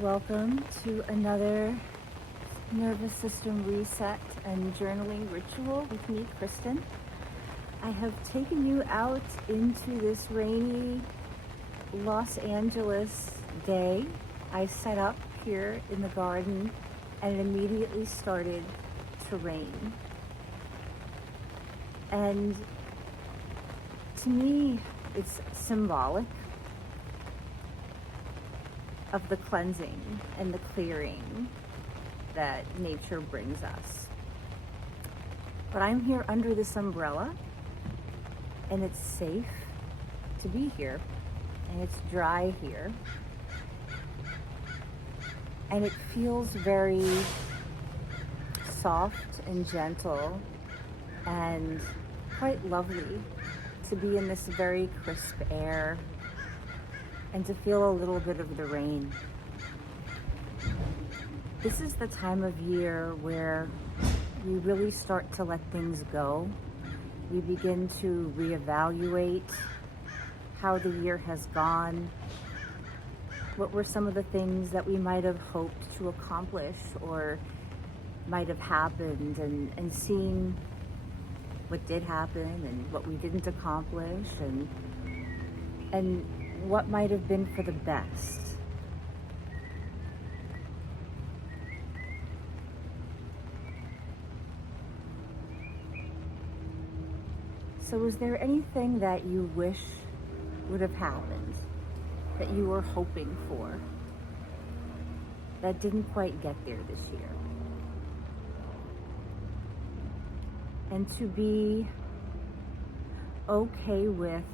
Welcome to another nervous system reset and journaling ritual with me, Kristen. I have taken you out into this rainy Los Angeles day. I set up here in the garden and it immediately started to rain. And to me, it's symbolic of the cleansing and the clearing that nature brings us. But I'm here under this umbrella and it's safe to be here and it's dry here and it feels very soft and gentle and quite lovely to be in this very crisp air and to feel a little bit of the rain. This is the time of year where we really start to let things go. We begin to reevaluate how the year has gone. What were some of the things that we might have hoped to accomplish or might have happened, and seeing what did happen and what we didn't accomplish and what might have been for the best. So was there anything that you wish would have happened, that you were hoping for, that didn't quite get there this year? And to be okay with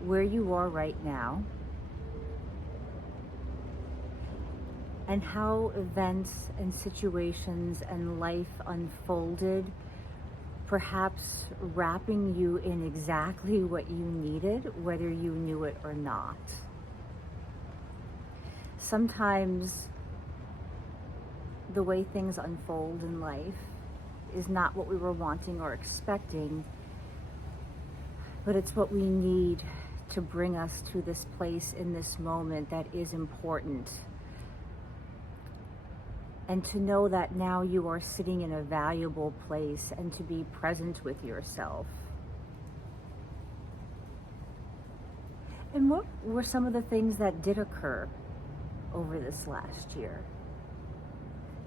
where you are right now and how events and situations and life unfolded, perhaps wrapping you in exactly what you needed, whether you knew it or not. Sometimes the way things unfold in life is not what we were wanting or expecting, but it's what we need to bring us to this place in this moment that is important. And to know that now you are sitting in a valuable place and to be present with yourself. And what were some of the things that did occur over this last year?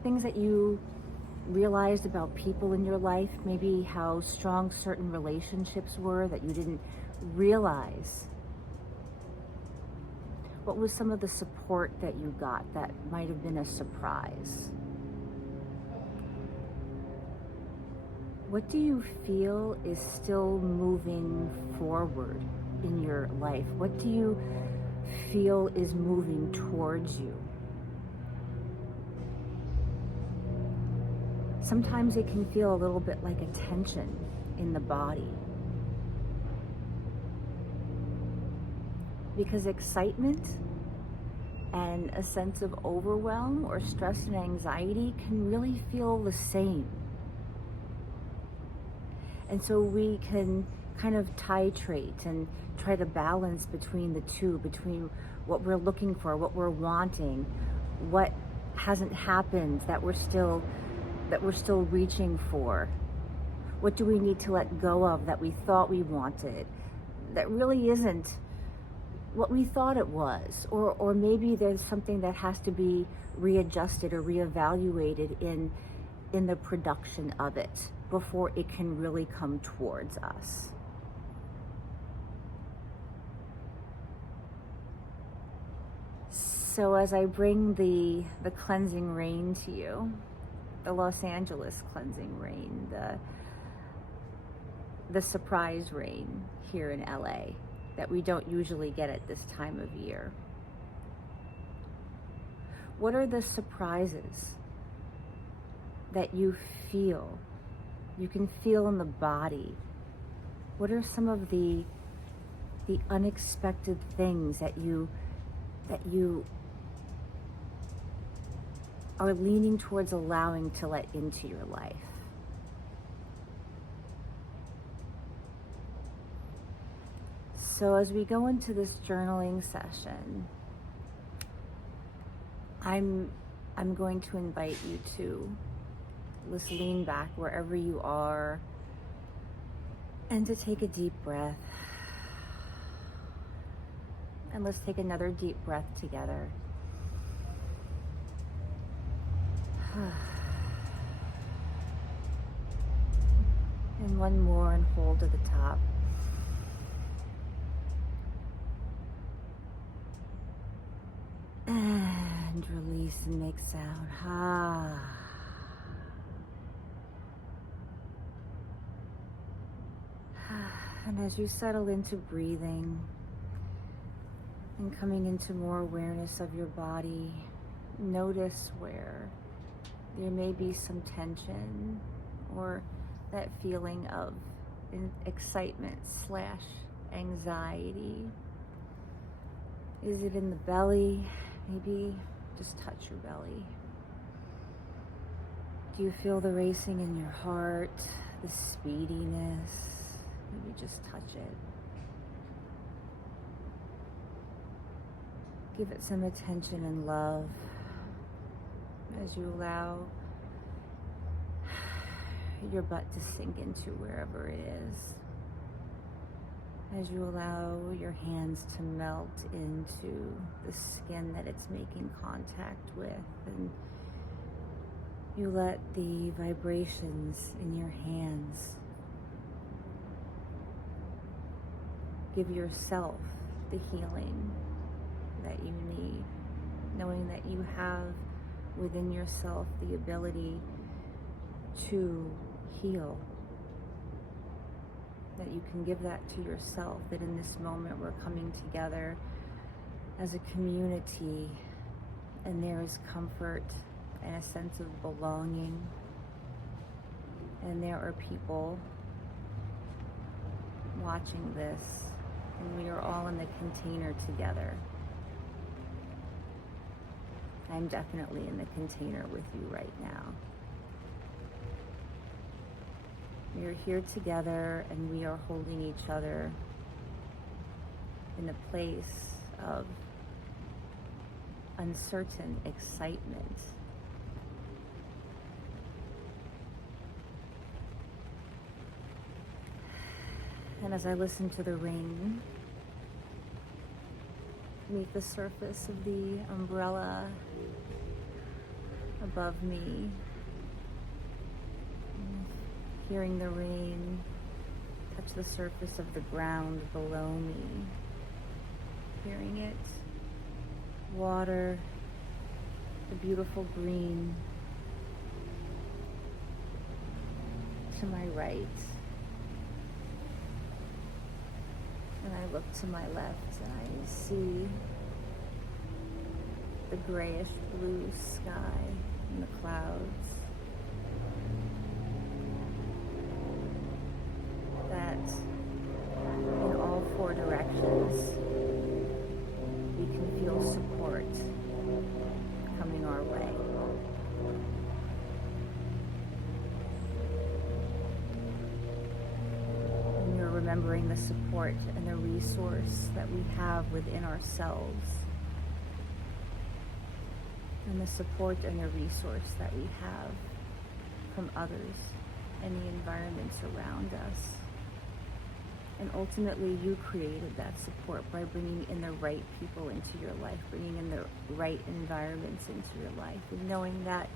Things that you realized about people in your life, maybe how strong certain relationships were that you didn't realize. What was some of the support that you got that might have been a surprise? What do you feel is still moving forward in your life? What do you feel is moving towards you? Sometimes it can feel a little bit like a tension in the body, because excitement and a sense of overwhelm or stress and anxiety can really feel the same. And so we can kind of titrate and try to balance between the two, between what we're looking for, what we're wanting, what hasn't happened that we're still reaching for. What do we need to let go of that we thought we wanted, that really isn't what we thought it was? Or maybe there's something that has to be readjusted or reevaluated in the production of it before it can really come towards us. So as I bring the cleansing rain to you, the Los Angeles cleansing rain, the surprise rain here in LA that we don't usually get at this time of year. What are the surprises that you feel? You can feel in the body. What are some of the unexpected things that you are leaning towards allowing to let into your life? So as we go into this journaling session, I'm I'm going to invite you to let's lean back wherever you are and to take a deep breath. And let's take another deep breath together. And one more, and hold at the top. And release and make sound. And as you settle into breathing and coming into more awareness of your body, notice where there may be some tension or that feeling of excitement / anxiety. Is it in the belly? Maybe just touch your belly. Do you feel the racing in your heart, the speediness? Maybe just touch it. Give it some attention and love as you allow your butt to sink into wherever it is. As you allow your hands to melt into the skin that it's making contact with, and you let the vibrations in your hands give yourself the healing that you need, knowing that you have within yourself the ability to heal, that you can give that to yourself, that in this moment we're coming together as a community and there is comfort and a sense of belonging, and there are people watching this, and we are all in the container together. I'm definitely in the container with you right now. We are here together and we are holding each other in a place of uncertain excitement. And as I listen to the rain meet the surface of the umbrella above me, hearing the rain touch the surface of the ground below me, hearing it water the beautiful green to my right, and I look to my left and I see the grayish blue sky and the clouds that in all four directions we can feel support coming our way. And we're remembering the support and the resource that we have within ourselves, and the support and the resource that we have from others and the environments around us. And ultimately, you created that support by bringing in the right people into your life, bringing in the right environments into your life, and knowing that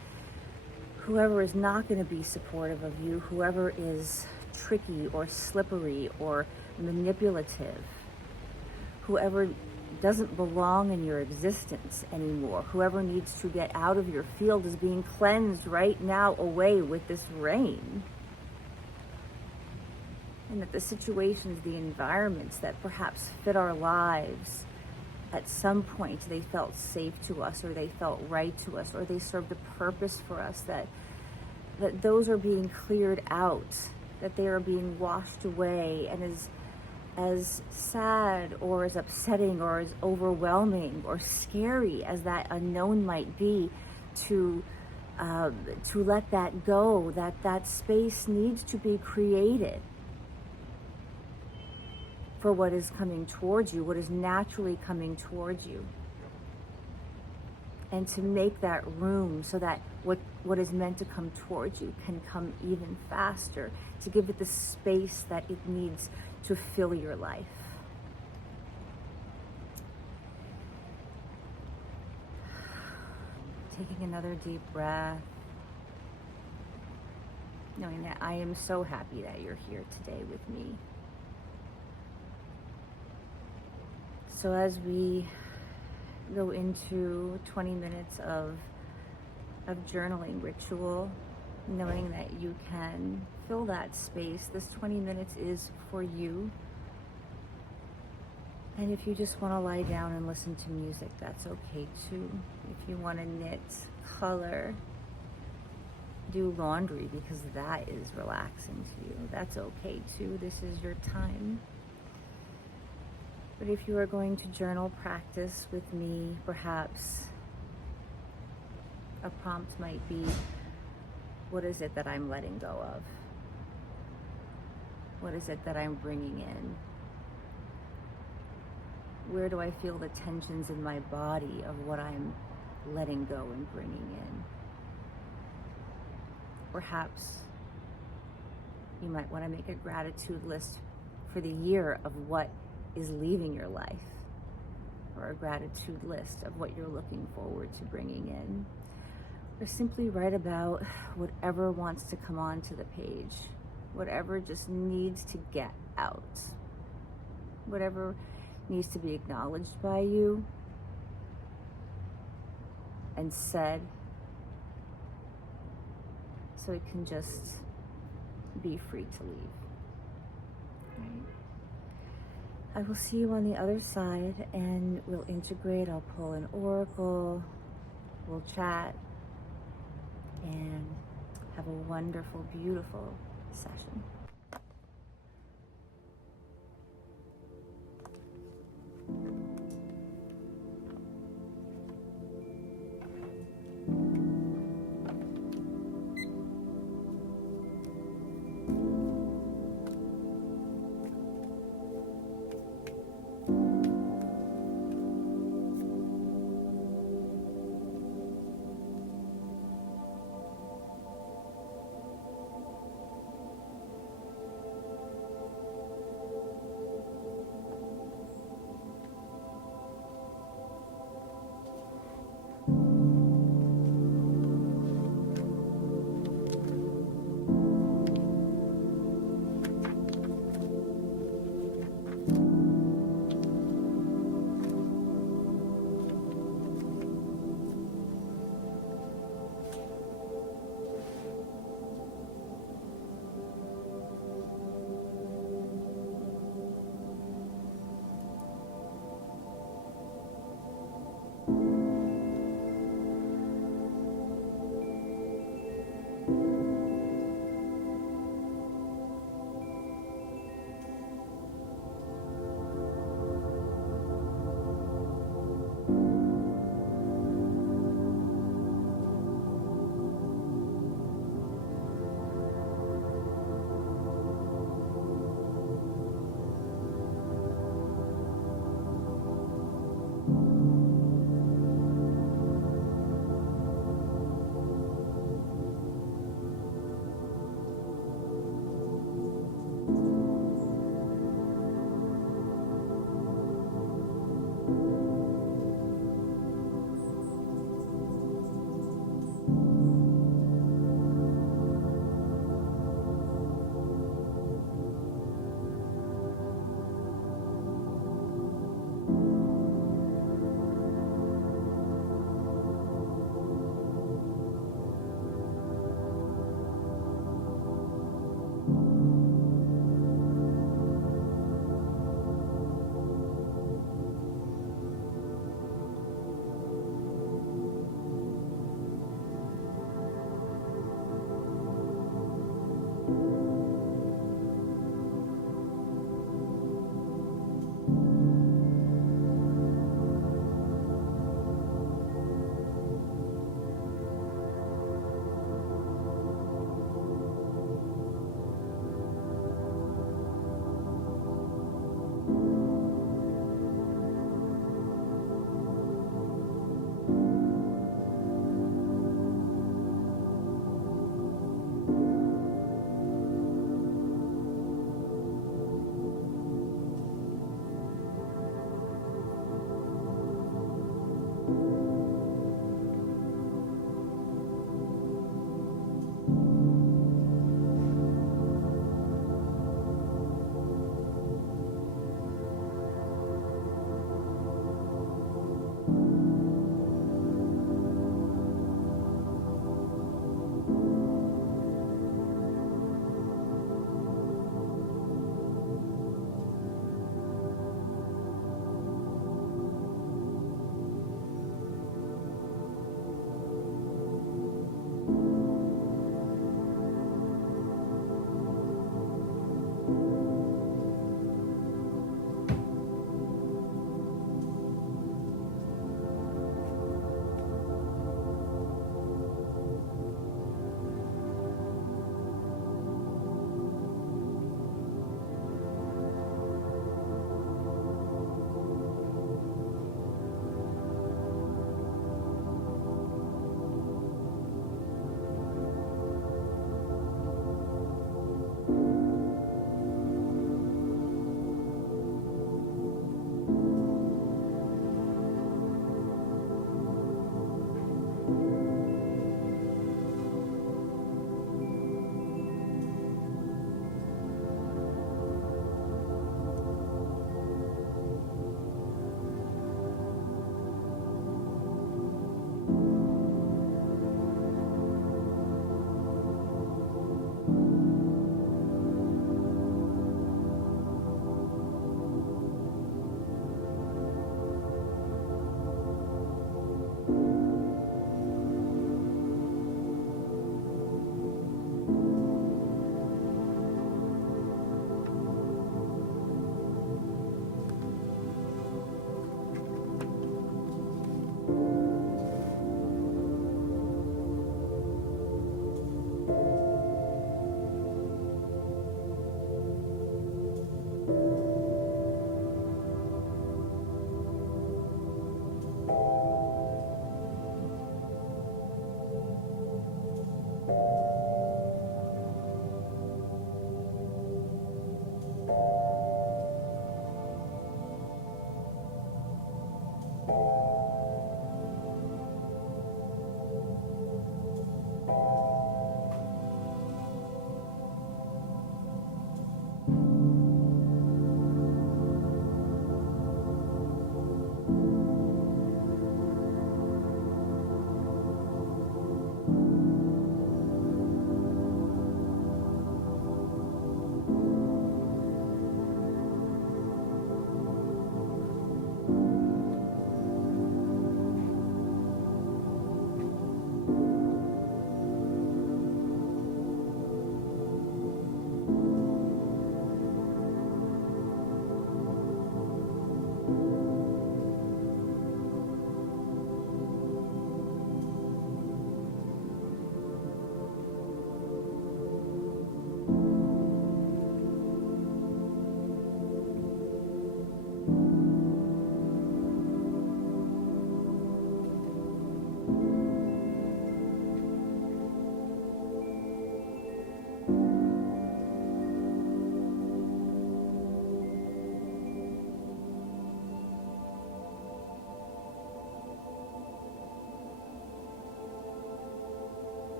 whoever is not going to be supportive of you, whoever is tricky or slippery or manipulative, whoever doesn't belong in your existence anymore, whoever needs to get out of your field is being cleansed right now away with this rain. And that the situations, the environments that perhaps fit our lives, at some point they felt safe to us, or they felt right to us, or they served a purpose for us, that those are being cleared out, that they are being washed away. And as sad or as upsetting or as overwhelming or scary as that unknown might be, to let that go, that space needs to be created for what is coming towards you, what is naturally coming towards you. and to make that room so that what is meant to come towards you can come even faster, to give it the space that it needs to fill your life. Taking another deep breath, knowing that I am so happy that you're here today with me. So as we go into 20 minutes of journaling ritual, knowing that you can fill that space, this 20 minutes is for you. And if you just want to lie down and listen to music, that's okay too. If you want to knit, color, do laundry because that is relaxing to you, that's okay too. This is your time. But if you are going to journal practice with me, perhaps a prompt might be, what is it that I'm letting go of? What is it that I'm bringing in? Where do I feel the tensions in my body of what I'm letting go and bringing in? Perhaps you might want to make a gratitude list for the year of what is leaving your life, or a gratitude list of what you're looking forward to bringing in, or simply write about whatever wants to come onto the page, whatever just needs to get out, whatever needs to be acknowledged by you and said, so it can just be free to leave. Right? I will see you on the other side, and we'll integrate. I'll pull an oracle, we'll chat, and have a wonderful, beautiful session.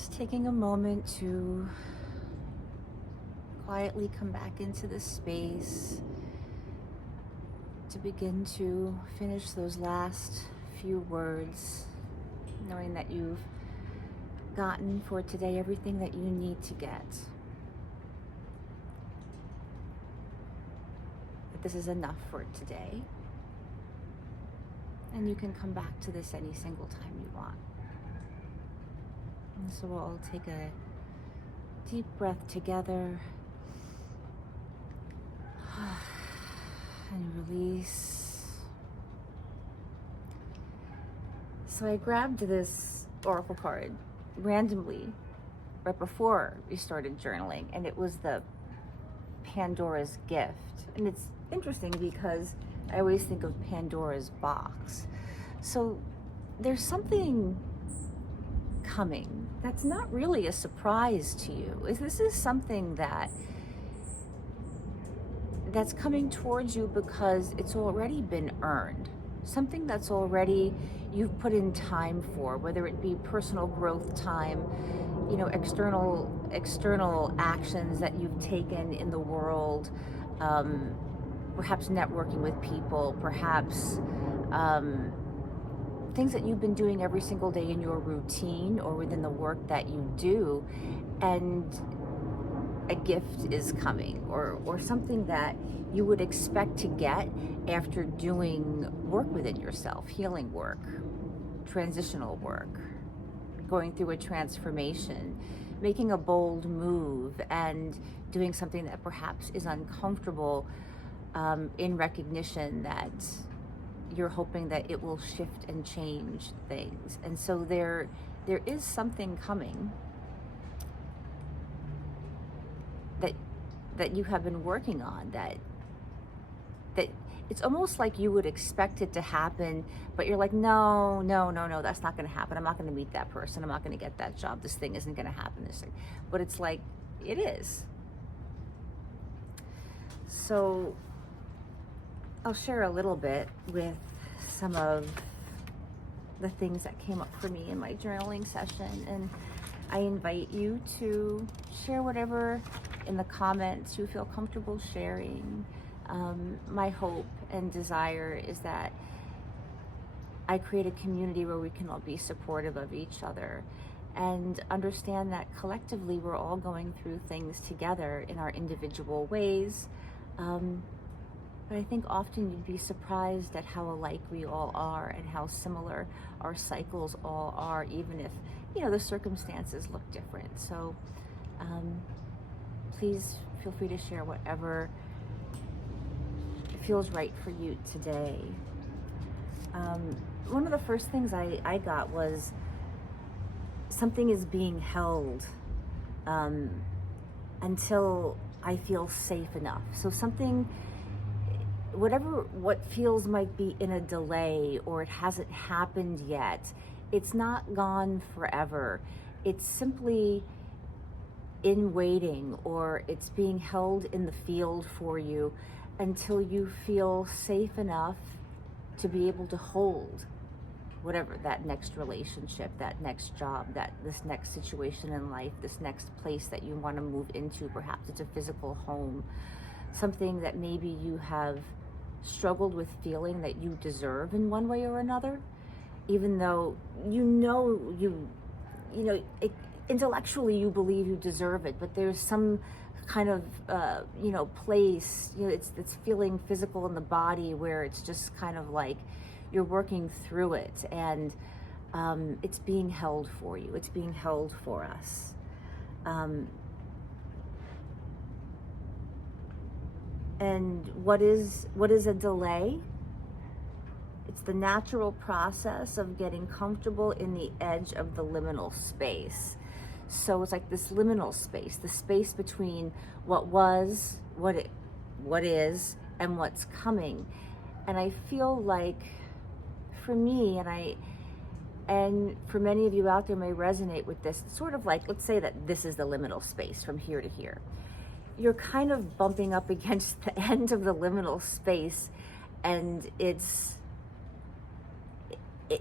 Just taking a moment to quietly come back into this space to begin to finish those last few words, knowing that you've gotten for today everything that you need to get. That this is enough for today. And you can come back to this any single time you want. And so we'll all take a deep breath together and release. So I grabbed this oracle card randomly right before we started journaling, and it was the Pandora's gift. And it's interesting because I always think of Pandora's box. So there's something coming that's not really a surprise to you. This is something that's coming towards you because it's already been earned. Something that's already you've put in time for, whether it be personal growth time, external actions that you've taken in the world, perhaps networking with people, perhaps things that you've been doing every single day in your routine or within the work that you do, and a gift is coming, or something that you would expect to get after doing work within yourself, healing work, transitional work, going through a transformation, making a bold move, and doing something that perhaps is uncomfortable, in recognition that you're hoping that it will shift and change things. And so there is something coming that you have been working on, that it's almost like you would expect it to happen, but you're like, no, that's not going to happen. I'm not going to meet that person. I'm not going to get that job. This thing isn't going to happen. This thing, but it's like it is. So I'll share a little bit with some of the things that came up for me in my journaling session, and I invite you to share whatever in the comments you feel comfortable sharing. My hope and desire is that I create a community where we can all be supportive of each other and understand that collectively we're all going through things together in our individual ways. But I think often you'd be surprised at how alike we all are and how similar our cycles all are, even if, the circumstances look different. So please feel free to share whatever feels right for you today. One of the first things I got was something is being held until I feel safe enough. So something, what feels might be in a delay or it hasn't happened yet, it's not gone forever. It's simply in waiting, or it's being held in the field for you until you feel safe enough to be able to hold whatever, that next relationship, that next job, this next situation in life, this next place that you want to move into. Perhaps it's a physical home, something that maybe you have struggled with feeling that you deserve in one way or another, even though intellectually you believe you deserve it, but there's some kind of place, it's feeling physical in the body where it's just kind of like you're working through it, and it's being held for you. It's being held for us. And what is a delay? It's the natural process of getting comfortable in the edge of the liminal space. So it's like this liminal space, the space between what was, what is, and what's coming. And I feel like, for me, and for many of you out there may resonate with this, it's sort of like, let's say that this is the liminal space from here to here. You're kind of bumping up against the end of the liminal space, and it's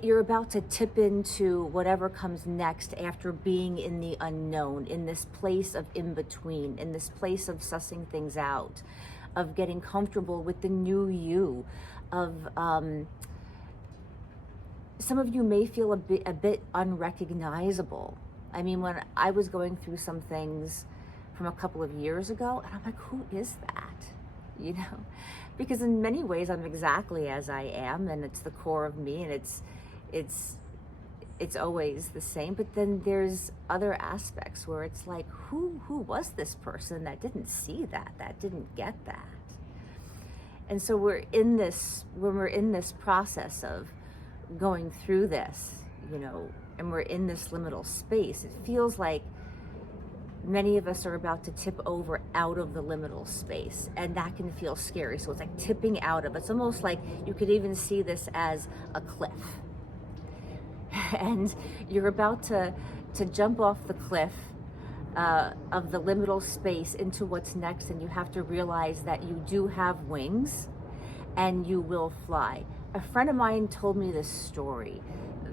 you're about to tip into whatever comes next after being in the unknown, in this place of in between, in this place of sussing things out, of getting comfortable with the new you, of some of you may feel a bit unrecognizable. I mean, when I was going through some things from a couple of years ago, and I'm like, who is that? You know, because in many ways I'm exactly as I am, and it's the core of me, and it's always the same. But then there's other aspects where it's like, who was this person that didn't see that didn't get that? And so when we're in this process of going through this, you know, and we're in this liminal space, it feels like many of us are about to tip over out of the liminal space, and that can feel scary. So it's like tipping out of, it's almost like you could even see this as a cliff. And you're about to jump off the cliff of the liminal space into what's next, and you have to realize that you do have wings and you will fly. A friend of mine told me this story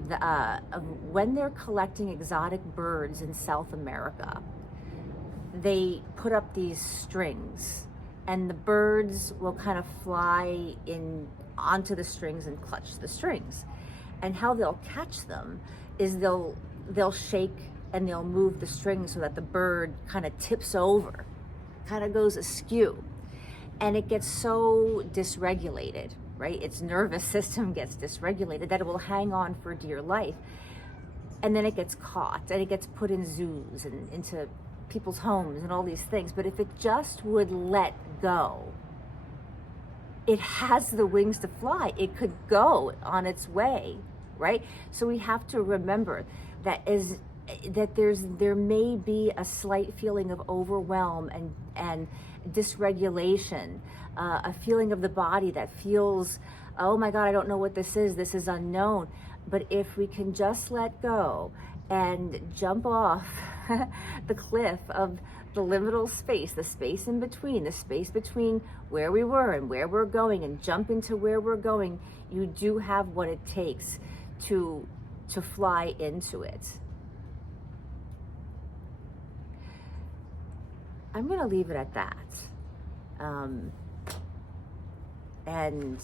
of when they're collecting exotic birds in South America. They put up these strings, and the birds will kind of fly in onto the strings and clutch the strings. And how they'll catch them is they'll shake and they'll move the strings so that the bird kind of tips over, kind of goes askew, and it gets so dysregulated, right? Its nervous system gets dysregulated that it will hang on for dear life. And then it gets caught and it gets put in zoos and into people's homes and all these things. But if it just would let go, it has the wings to fly. It could go on its way, right? So we have to remember that there may be a slight feeling of overwhelm and dysregulation, a feeling of the body that feels, oh my God, I don't know what this is unknown. But if we can just let go and jump off the cliff of the liminal space, the space in between, the space between where we were and where we're going, and jump into where we're going, you do have what it takes to fly into it. I'm going to leave it at that. And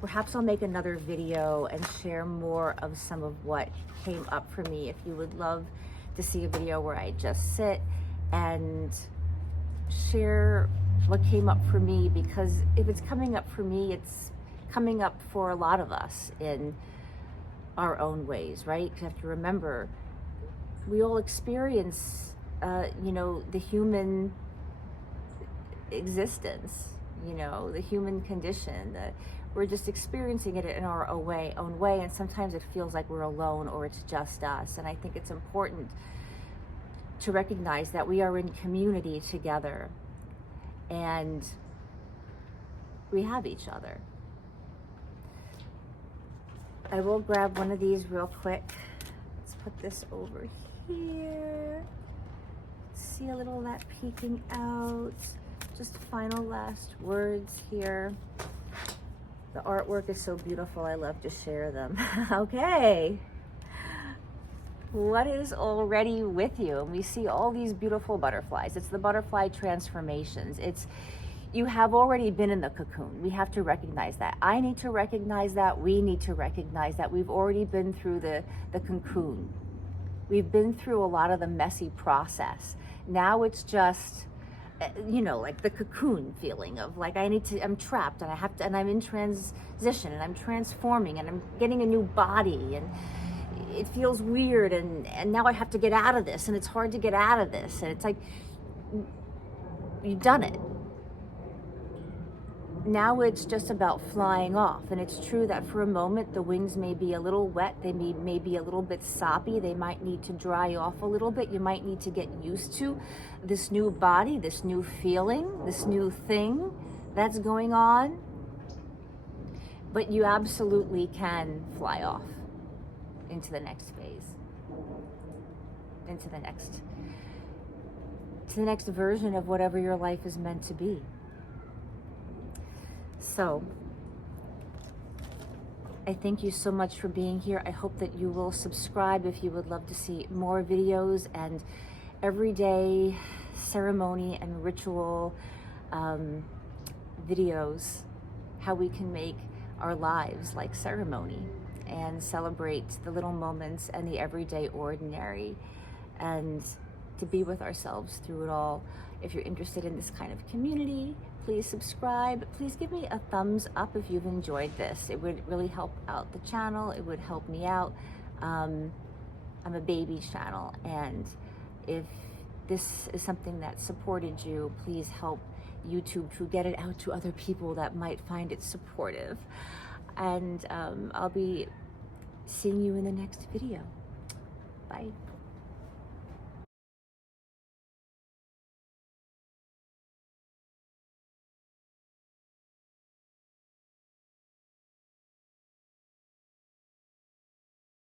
perhaps I'll make another video and share more of some of what came up for me. If you would love to see a video where I just sit and share what came up for me, because if it's coming up for me, it's coming up for a lot of us in our own ways, right? You have to remember, we all experience, the human existence, the human condition. We're just experiencing it in our own way, and sometimes it feels like we're alone or it's just us. And I think it's important to recognize that we are in community together and we have each other. I will grab one of these real quick. Let's put this over here. See a little of that peeking out. Just final last words here. The artwork is so beautiful, I love to share them. Okay. What is already with you? And we see all these beautiful butterflies. It's the butterfly transformations. You have already been in the cocoon. We have to recognize that. I need to recognize that. We need to recognize that we've already been through the cocoon. We've been through a lot of the messy process. Now it's just, like the cocoon feeling of like, I'm trapped and I'm in transition and I'm transforming and I'm getting a new body and it feels weird and now I have to get out of this and it's hard to get out of this. And it's like, you've done it. Now it's just about flying off. And it's true that for a moment, the wings may be a little wet. They may be a little bit soppy. They might need to dry off a little bit. You might need to get used to this new body, this new feeling, this new thing that's going on. But you absolutely can fly off into the next phase, into the next version of whatever your life is meant to be. So I thank you so much for being here. I hope that you will subscribe if you would love to see more videos and everyday ceremony and ritual videos, how we can make our lives like ceremony and celebrate the little moments and the everyday ordinary, and to be with ourselves through it all. If you're interested in this kind of community, please subscribe. Please give me a thumbs up if you've enjoyed this. It would really help out the channel. It would help me out. I'm a baby channel, and if this is something that supported you, please help YouTube to get it out to other people that might find it supportive. And I'll be seeing you in the next video. Bye.